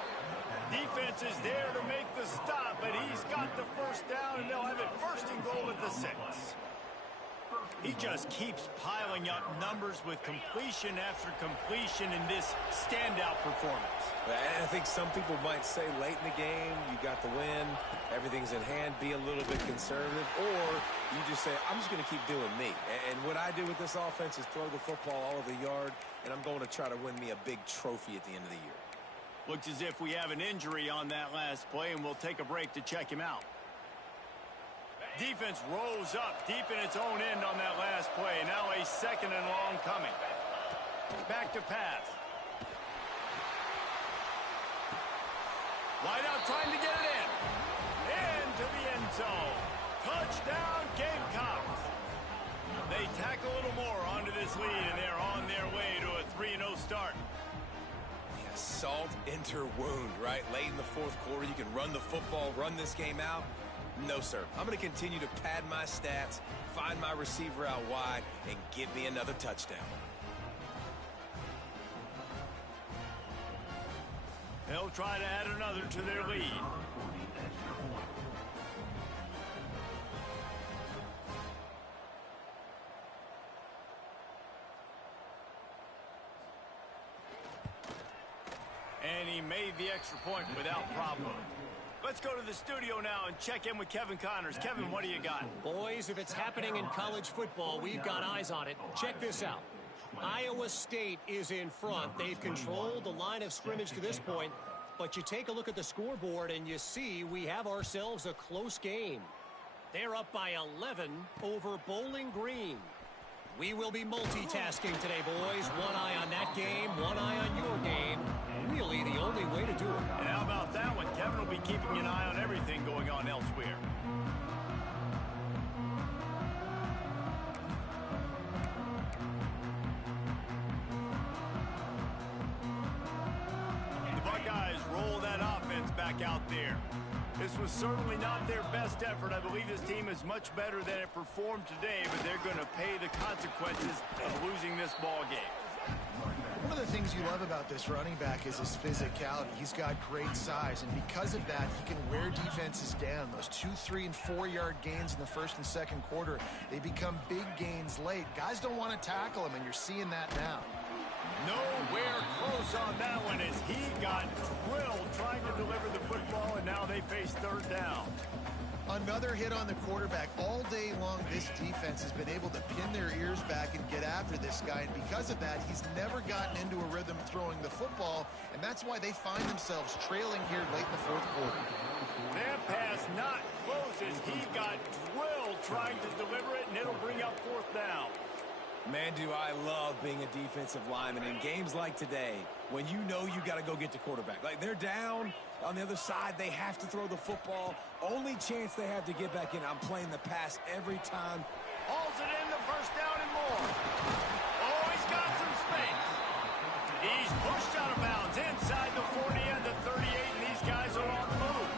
Defense is there to make the stop, but he's got the first down, and they'll have it first and goal at the 6. He just keeps piling up numbers with completion after completion in this standout performance. And I think some people might say late in the game, you got the win, everything's in hand, be a little bit conservative, or you just say, I'm just going to keep doing me. And what I do with this offense is throw the football all over the yard, and I'm going to try to win me a big trophy at the end of the year. Looks as if we have an injury on that last play, and we'll take a break to check him out. Defense rolls up deep in its own end on that last play. Now a 2nd and long coming. Back to pass. Wide out trying to get it in. Into the end zone. Touchdown Gamecocks. They tack a little more onto this lead, and they're on their way to a 3-0 start. Salt enter wound, right? Late in the fourth quarter, you can run the football, run this game out. No, sir. I'm going to continue to pad my stats, find my receiver out wide, and give me another touchdown. They'll try to add another to their lead. And he made the extra point without problem. Let's go to the studio now and check in with Kevin Connors. Kevin, what do you got? Boys, if it's happening in college football, we've got eyes on it. Check this out. Iowa State is in front. They've controlled the line of scrimmage to this point. But you take a look at the scoreboard and you see we have ourselves a close game. They're up by 11 over Bowling Green. We will be multitasking today, boys. One eye on that game, one eye on your game. Really the only way to do it. And how about that one? Kevin will be keeping an eye on everything going on elsewhere. The Buckeyes roll that offense back out there. This was certainly not their best effort. I believe this team is much better than it performed today, but they're going to pay the consequences of losing this ball game. One of the things you love about this running back is his physicality. He's got great size, and because of that, he can wear defenses down. Those 2, 3, and 4-yard gains in the first and second quarter, they become big gains late. Guys don't want to tackle him, and you're seeing that now. Nowhere close on that one as he got drilled trying to deliver the football, and now they face third down. Another hit on the quarterback. All day long, this defense has been able to pin their ears back and get after this guy, and because of that, he's never gotten into a rhythm throwing the football, and that's why they find themselves trailing here late in the fourth quarter. That pass not close as he got drilled trying to deliver it, and it'll bring up fourth down. Man, do I love being a defensive lineman in games like today when you know you got to go get the quarterback. Like, they're down on the other side. They have to throw the football. Only chance they have to get back in. I'm playing the pass every time. Hauls it in, the first down and more. Oh, he's got some space. He's pushed out of bounds inside the 40 and the 38, and these guys are on the move.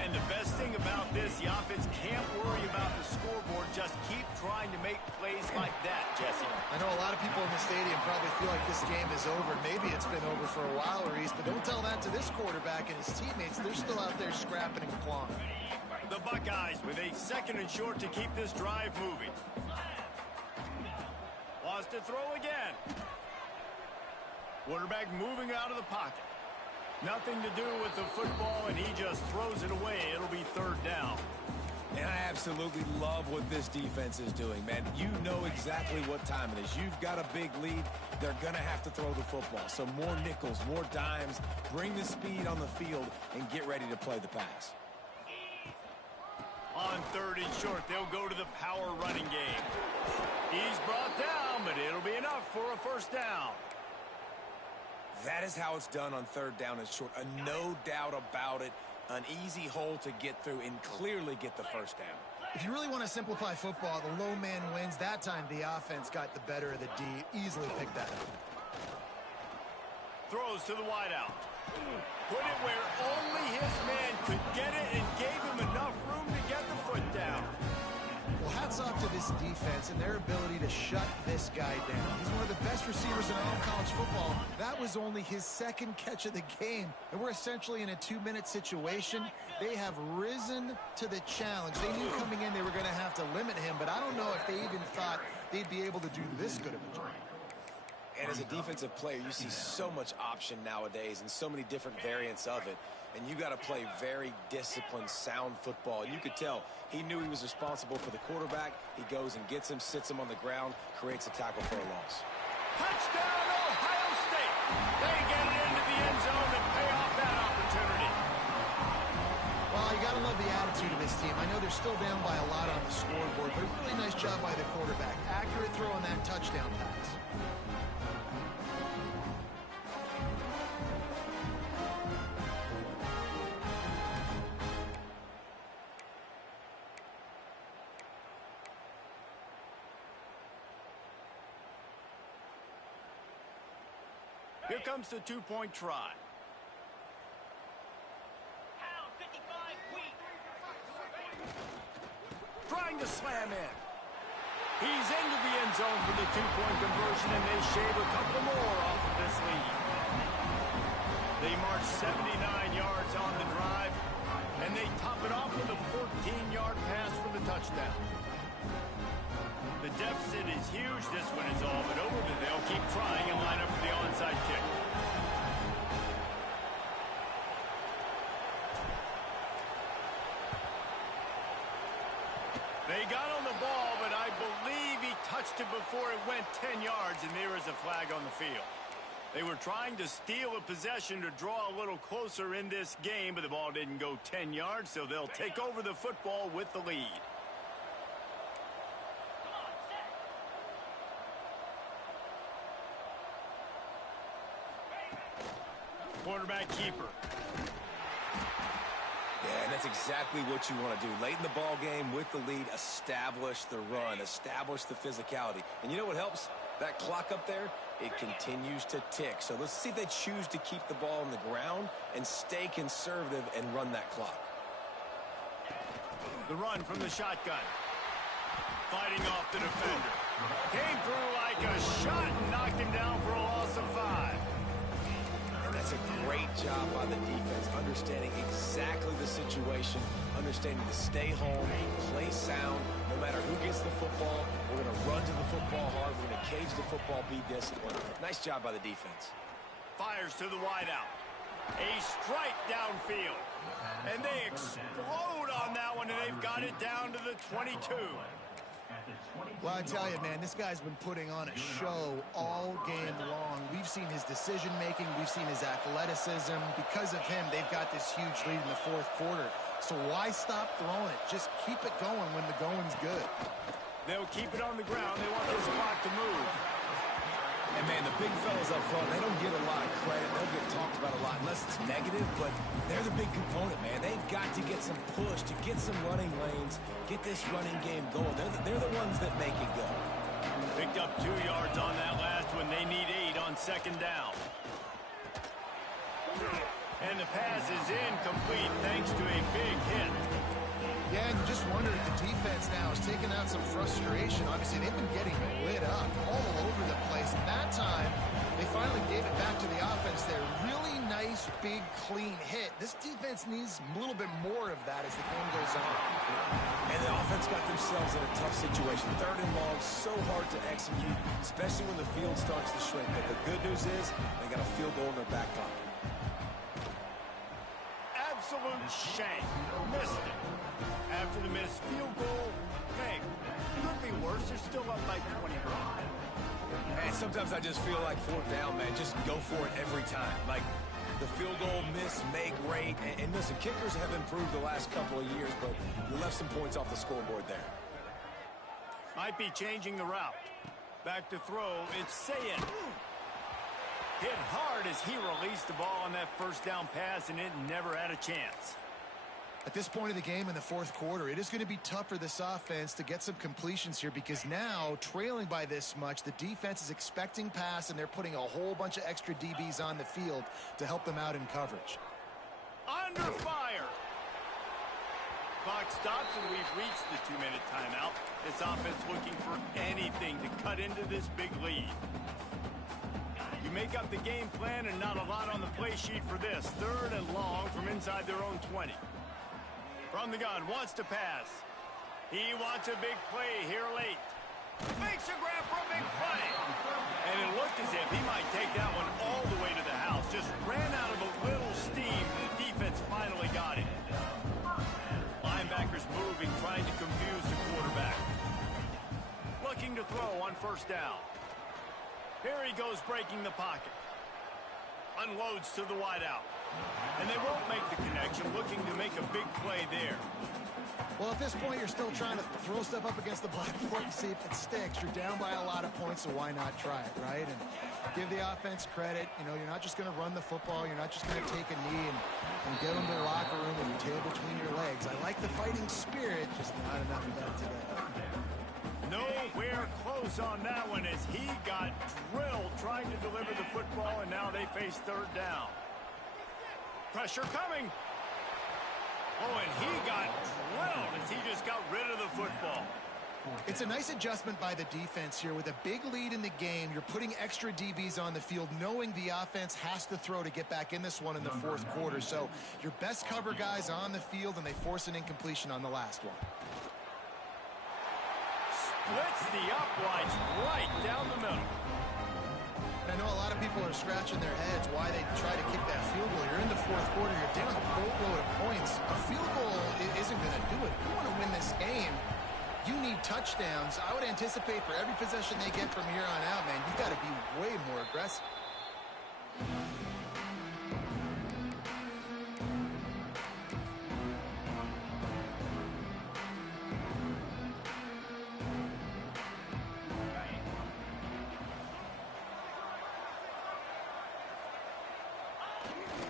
And the best thing about this, the offense can't worry about the scoreboard. Just keep trying to make plays like that, Jesse. I know a lot of people in the stadium probably feel like this game is over. Maybe it's been over for a while, Reese, but don't tell that to this quarterback and his teammates. They're still out there scrapping and clawing. The Buckeyes with a second and short to keep this drive moving. Wants to throw again. Quarterback moving out of the pocket. Nothing to do with the football, and he just throws it away. It'll be third down. And I absolutely love what this defense is doing, man. You know exactly what time it is. You've got a big lead. They're going to have to throw the football. So more nickels, more dimes. Bring the speed on the field and get ready to play the pass. On third and short, they'll go to the power running game. He's brought down, but it'll be enough for a first down. That is how it's done on third down and short. No doubt about it. An easy hole to get through and clearly get the first down. If you really want to simplify football, the low man wins. That time, the offense got the better of the D. Easily picked that up. Throws to the wideout. Put it where only his man could get it and gave him enough room to get the foot down. Well, hats off to this defense and their ability to shut this guy down. He's one of the best receivers in all of college football. That was only his second catch of the game, and we're essentially in a 2-minute situation. They have risen to the challenge. They knew coming in they were going to have to limit him, but I don't know if they even thought they'd be able to do this good of a job. And as a defensive player, you see so much option nowadays and so many different variants of it. And you got to play very disciplined, sound football. And you could tell he knew he was responsible for the quarterback. He goes and gets him, sits him on the ground, creates a tackle for a loss. Touchdown, Ohio State. They get it into the end zone and pay off that opportunity. Well, you got to love the attitude of this team. I know they're still down by a lot on the scoreboard, but a really nice job by the quarterback. Accurate throw on that touchdown pass. Here comes the two-point try. Trying to slam in. He's into the end zone for the two-point conversion, and they shave a couple more off of this lead. They march 79 yards on the drive, and they top it off with a 14-yard pass for the touchdown. The deficit is huge. This one is all but over, but they'll keep trying and line up for the onside kick. touched it before it went 10 yards, and there is a flag on the field. They were trying to steal a possession to draw a little closer in this game, but the ball didn't go 10 yards, so they'll take over the football with the lead. Quarterback keeper. Yeah, and that's exactly what you want to do. Late in the ball game with the lead, establish the run, establish the physicality. And you know what helps? That clock up there, it continues to tick. So let's see if they choose to keep the ball on the ground and stay conservative and run that clock. The run from the shotgun. Fighting off the defender. Came through like a shot and knocked him down for a loss of 5. And that's a great job by the defense, understanding exactly the situation, understanding to stay home, play sound. No matter who gets the football, we're going to run to the football hard. We're going to cage the football, be disciplined. Nice job by the defense. Fires to the wideout. A strike downfield. And they explode on that one, and they've got it down to the 22. Well, I tell you, man, this guy's been putting on a show all game long. We've seen his decision-making. We've seen his athleticism. Because of him, they've got this huge lead in the fourth quarter. So why stop throwing it? Just keep it going when the going's good. They'll keep it on the ground. They want this clock to move. And, man, the big fellas up front, they don't get a lot of credit. They'll get talked about a lot unless it's negative, but they're the big component, man. They've got to get some push, to get some running lanes, get this running game going. They're the ones that make it go. Picked up 2 yards on that last one. They need 8 on second down. And the pass is incomplete thanks to a big hit. Yeah, and you just wonder if the defense now is taking out some frustration. Obviously, they've been getting lit up all over the place. And that time, they finally gave it back to the offense there. Really nice, big, clean hit. This defense needs a little bit more of that as the game goes on. And the offense got themselves in a tough situation. 3rd and long, so hard to execute, especially when the field starts to shrink. But the good news is they got a field goal in their back pocket. Absolute shank. Missed it. After the missed field goal, hey, could be worse. They're still up by 20. And sometimes I just feel like 4th down, man, just go for it every time. Like the field goal miss, make, rate. And listen, kickers have improved the last couple of years, but you left some points off the scoreboard there. Might be changing the route. Back to throw. It's Sayed. Hit hard as he released the ball on that first down pass, and it never had a chance. At this point of the game in the fourth quarter, it is going to be tough for this offense to get some completions here because now, trailing by this much, the defense is expecting pass, and they're putting a whole bunch of extra DBs on the field to help them out in coverage. Under fire. Clock stops, and we've reached the 2-minute timeout. This offense looking for anything to cut into this big lead. You make up the game plan and not a lot on the play sheet for this. 3rd and long from inside their own 20. From the gun, wants to pass. He wants a big play here late. Makes a grab for a big play. And it looked as if he might take that one all the way to the house. Just ran out of a little steam, and the defense finally got him. Linebackers moving, trying to confuse the quarterback. Looking to throw on 1st down. Here he goes breaking the pocket. Unloads to the wideout. And they won't make the connection, looking to make a big play there. Well, at this point, you're still trying to throw stuff up against the blackboard and see if it sticks. You're down by a lot of points, so why not try it, right? And give the offense credit. You know, you're not just going to run the football. You're not just going to take a knee and get into the locker room with your tail between your legs. I like the fighting spirit, just not enough of that today. Nowhere close on that one as he got drilled trying to deliver the football, and now they face 3rd down. Pressure coming. Oh, and he got drilled as he just got rid of the football. It's a nice adjustment by the defense here. With a big lead in the game, you're putting extra DBs on the field, knowing the offense has to throw to get back in this one in the fourth quarter. So your best cover guys on the field, and they force an incompletion on the last one. Splits the uprights right down the middle. I know a lot of people are scratching their heads why they try to kick that field goal. You're in the fourth quarter. You're down a boatload of points. A field goal isn't going to do it. You want to win this game. You need touchdowns. I would anticipate for every possession they get from here on out, man, you've got to be way more aggressive.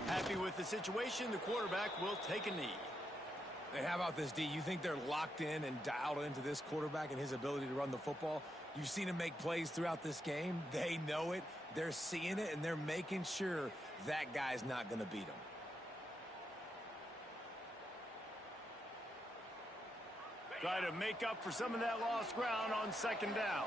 Happy with the situation, the quarterback will take a knee. Hey, how about this, D? You think they're locked in and dialed into this quarterback and his ability to run the football? You've seen him make plays throughout this game. They know it. They're seeing it, and they're making sure that guy's not going to beat him. Try to make up for some of that lost ground on second down.